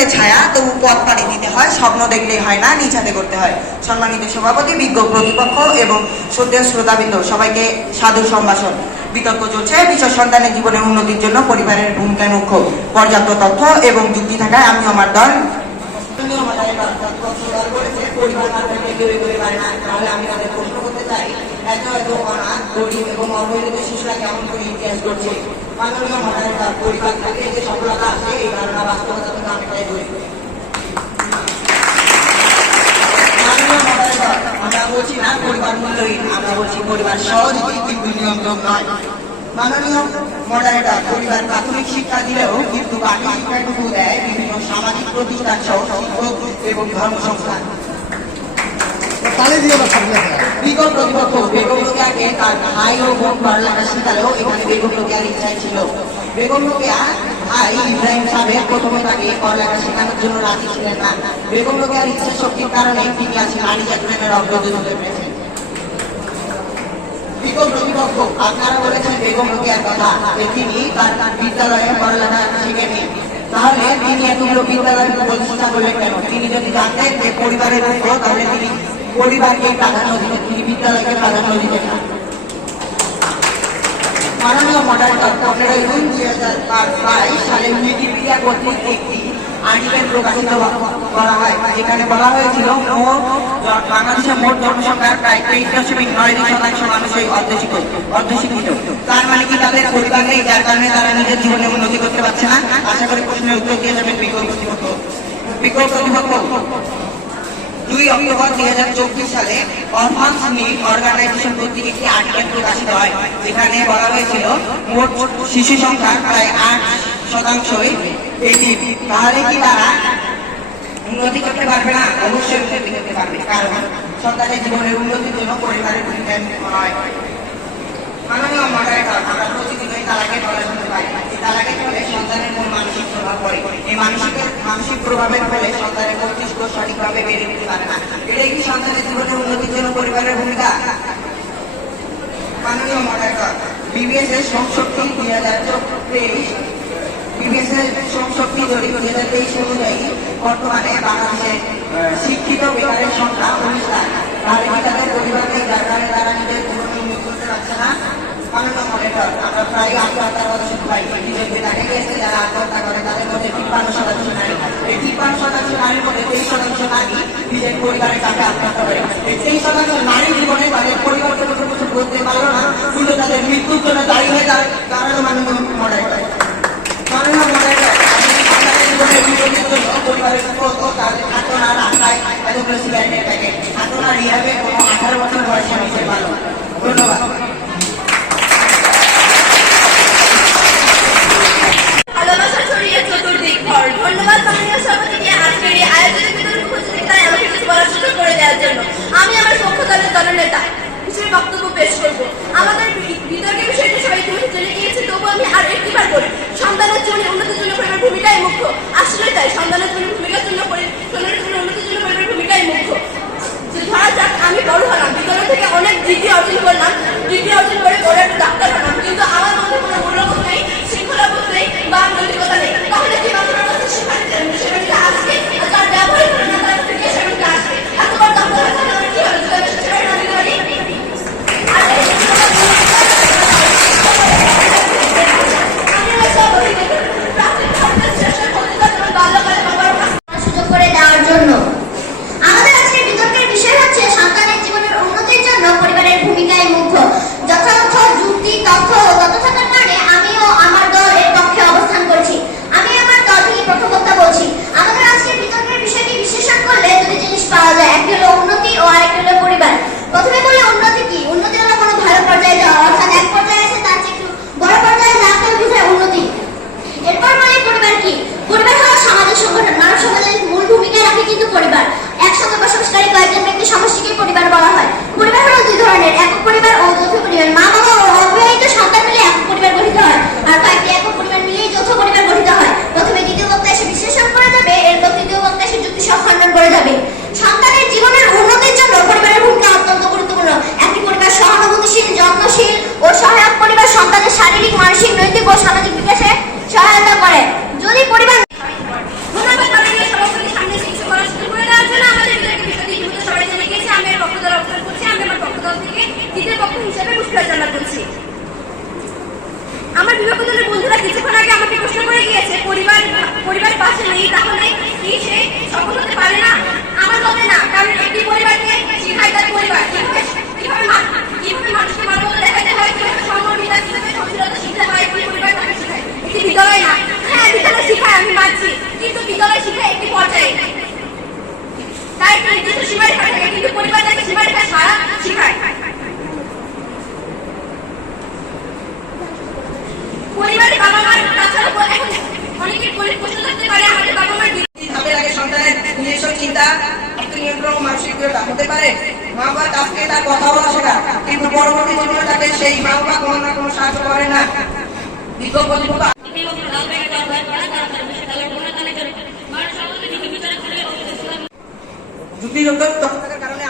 দিলে ছায়া, তবু পথ পাড়ি দিতে হয়, স্বপ্ন দেখলেই হয় না, নিজ হাতে করতে হয়। সম্মানিত সভাপতি, বিজ্ঞ প্রতিপক্ষ এবং শ্রদ্ধেয় শ্রোতাবৃন্দ, সবাইকে সাধু সম্ভাষণ। বিতর্ক চলছে বিষয় সন্তানের জীবনের উন্নতির জন্য পরিবারের ভূমিকায় মুখ্য। পর্যাপ্ত তথ্য এবং যুক্তি থাকায় আমি আমার দল আমি তাদের প্রশ্ন করতে চাই, এত অনাথ, গরিব এবং অবহেলিত শিশুরা কেমন করে ইতিহাস করছে। মাননীয় মডারেটর, পরিবার থেকে যে সফলতা আছে এই ধারণা বাস্তবতা থেকে অনেকটাই দূরে। মাননীয় মডারেটর, আমরা বলছি না পরিবার মূল্যহীন, আমরা বলছি পরিবার সহযোগী কিন্তু নিয়ন্ত্রণ নয়। মাননীয় মডারেটর, পরিবার প্রাথমিক শিক্ষা দিলেও কিন্তু বাকি শিক্ষাটুকু দেয় বিভিন্ন সামাজিক প্রতিষ্ঠান সহ শিক্ষক এবং ধর্মসংস্থান। বিগত প্রতিপক্ষ বেগম রোকেয়াকে তার ভাই ও বোন পড়ালেখা শেখালেও এখানে বেগম রোকেয়ার ইচ্ছাই ছিল। বেগম রোকেয়া ভাই ইব্রাহিম সাহেব প্রথমে তাকে পড়ালেখা শেখানোর জন্য রাজি ছিলেন না। বেগম রোকেয়ার ইচ্ছা শক্তির কারণে তিনি আজ নারী জাগরণের অগ্রদূত হতে পেরেছেন। বিগত প্রতিপক্ষ, আপনারা বলেছেন বেগম রোকেয়ার কথা যে তিনি তার বিদ্যালয়ে পড়ালেখা শিখেনি, তাহলে তিনি এতগুলো বিদ্যালয়ের প্রতিষ্ঠা করলেন কেন? তিনি যদি জানতেন যে পরিবারের মুখ্য, তাহলে তিনি পরিবারকে প্রাধান্য দিতেন, তিনি বিদ্যালয়কে প্রাধান্য দিতেন না। মাননীয় মডারেটর, 15 জুন 2022 সালে উইকিপিডিয়া কর্তৃক একটি আর্টিকেল প্রকাশিত করা হয়, যেখানে বলা হয়েছিল বাংলাদেশের মোট জনসংখ্যার প্রায় 23.9% মানুষই অর্ধশিক্ষিত। তার মানে কি তাদের পরিবার নেই, যার কারণে তারা নিজের জীবনে উন্নতি করতে পারছে না? আশা করি প্রশ্নের উত্তর দিয়ে যাবেন বিকল্প প্রতিপক্ষ। 2 অক্টোবর 2024 সালে অরফানস নিড অর্গানাইজেশন কর্তৃক একটি আর্টিকেল প্রকাশিত হয়, যেখানে বলা হয়েছিল মোট শিশু সংখ্যার প্রায় 8%ই এতিম। তাহলে কি তারা উন্নতি করতে পারবে না? অবশ্যই উন্নতি করতে পারবে, কারণ সন্তানের জীবনের উন্নতির জন্য পরিবারের ভূমিকা হয়। মাননীয় মডারেটর, আমরা প্রতিদিনই তালাকের কথা শুনতে পাই। তালাকের ফলে সন্তানের কোন মানসিক প্রভাব পড়ে? এই মানসিক প্রভাবের ফলে সন্তানের মস্তিষ্ক সঠিকভাবে বেড়ে উঠতে পারে না। এটাই কি সন্তানের জীবনের উন্নতির জন্য পরিবারের ভূমিকা? মাননীয় মডারেটর, বিবিএস এর সংশক্তি 2023 অনুযায়ী বর্তমানে বাংলাদেশে শিক্ষিত বেকারের সংখ্যা 19 লাখ। তাহলে কি তাদের পরিবার নেই, যার কারণে তারা নিজের জীবন উন্নতি করতে পারছে না? মাননীয় মডারেটর, আমরা প্রায় আত্মহত্যার কথা শুনতে পাই। বিজেপি দেখা গিয়েছে যারা আত্মহত্যা করে তাদের মধ্যে 53% নারী। এই 53% নারীর মধ্যে 23% নারী নিজের পরিবারের কাছে আত্মহত্যা করে। এই 23% নারীর জীবনে তাদের পরিবারকে কিছু করতে পারলো না, কিন্তু তাদের মৃত্যুর জন্য দায়ী হয়ে দাঁড়ানো মাননীয় মডারেটর। মাননীয় মডারেটর, পরিবারের তাদের খাতনা রাস্তায় এতগুলো সিগারেটের প্যাকেট, খাতনা রিহাবে কোনো 18 বছর বয়সে নিতে পারলো। ধন্যবাদ। ধন্যবাদ মাননীয় সভাপতিকে আজকের এই আয়োজনের ভিতরে উপস্থিতায় আমাকে কিছু বলার সুযোগ করে দেওয়ার জন্য। আমি আমার পক্ষ দলের নেতা হিসেবে বক্তব্য পেশ করবো। আমাদের বিতর্কের বিষয়টি সবাই জেনে গিয়েছে, তবু আমি আর একটিবার বলি, সন্তানের জন্য উন্নতির জন্য পরিবারের ভূমিকাই মুখ্য। আসলে তাই, সন্তানের জন্য ভূমিকার জন্য উন্নতির জন্য পরিবারের ভূমিকাই মুখ্য। ধরা যাক আমি বড় হলাম, বিদ্যালয় থেকে অনেক ডিগ্রি অর্জন করলাম, ডিগ্রি অর্জন করে বড় একটা ডাক্তার হলাম, কিন্তু আমার মধ্যে কোনো মূল্যবোধ নেই, শৃঙ্খলাবোধ নেই বা নৈতিকতা নেই। তাহলে কি আমার কাছে সেখানে আসবে, তার ব্যবহার করে না তার থেকে সেখানে আসবে? এতবার ডাক্তার হতে আমার কি হবে? সেখানে আমি করি সুযোগ করে দেওয়ার জন্য। আমাদের আজকের বিতর্কের বিষয় হচ্ছে সন্তানের জীবনের উন্নতির জন্য পরিবারের ভূমিকাই মুখ্য। যথাযথ যুক্তি, তথ্য ও তথ্য থাকার কারণে আমিও আমার দল এর পক্ষে অবস্থান করছি। আমি আমার দল থেকে প্রথম কথা বলছি। আমাদের আজকের বিতর্কের বিষয়টি বিশ্লেষণ করলে দুটি জিনিস পাওয়া যায়, একটি হলো উন্নতি ও আরেকটি হলো পরিবার। প্রথমে বলি উন্নতি কি। উন্নতি হলো কোনো ভালো পর্যায়ে যাওয়া, অর্থাৎ এক পর্যায়ে আছে তার চেয়ে একটু বড় পর্যায়ে যাওয়াকে বোঝায় উন্নতি। এরপর বলি পরিবার কি। পরিবার হলো সামাজিক সংগঠন। মানব সমাজের মূল ভূমিকা রাখে কিন্তু পরিবার। একসঙ্গে বসবাসকারী কয়েকজন ব্যক্তি সমষ্টিকে পরিবার বলা হয়। পরিবার হলো দুই ধরনের, একক পরিবার ও যৌথ পরিবার। মা বাবা ও অবিবাহিত সন্তান মিলে একক পরিবার গঠিত হয়, আর কয়েকটি একক পরিবার মিলেই যৌথ পরিবার গঠিত হয়। প্রথমে দ্বিতীয় বক্তা এসে বিশ্লেষণ করে যাবে, এরপর তৃতীয় বক্তা এসে যুক্তি সহ খণ্ডন করে যাবে। সন্তানের জীবনের উন্নতির জন্য পরিবারের ভূমিকা অত্যন্ত গুরুত্বপূর্ণ। একটি পরিবার সহানুভূতিশীল, যত্নশীল ও সহায়ক পরিবার সন্তানের শারীরিক, মানসিক, নৈতিক ও সামাজিক বিকাশে সহায়তা করে। যদি পরিবার একটা নিয়ন্ত্রণ ও মানসিক দৃঢ়তা হতে পারে মা বাবার কাছ থেকে তার কথা বলা শেখা, কিন্তু পরবর্তী জীবনে তাকে সেই মা বাবা কোনো না কোনো সাহায্য করে না। বিজ্ঞপ্তি যুক্তিযুক্ত কারণে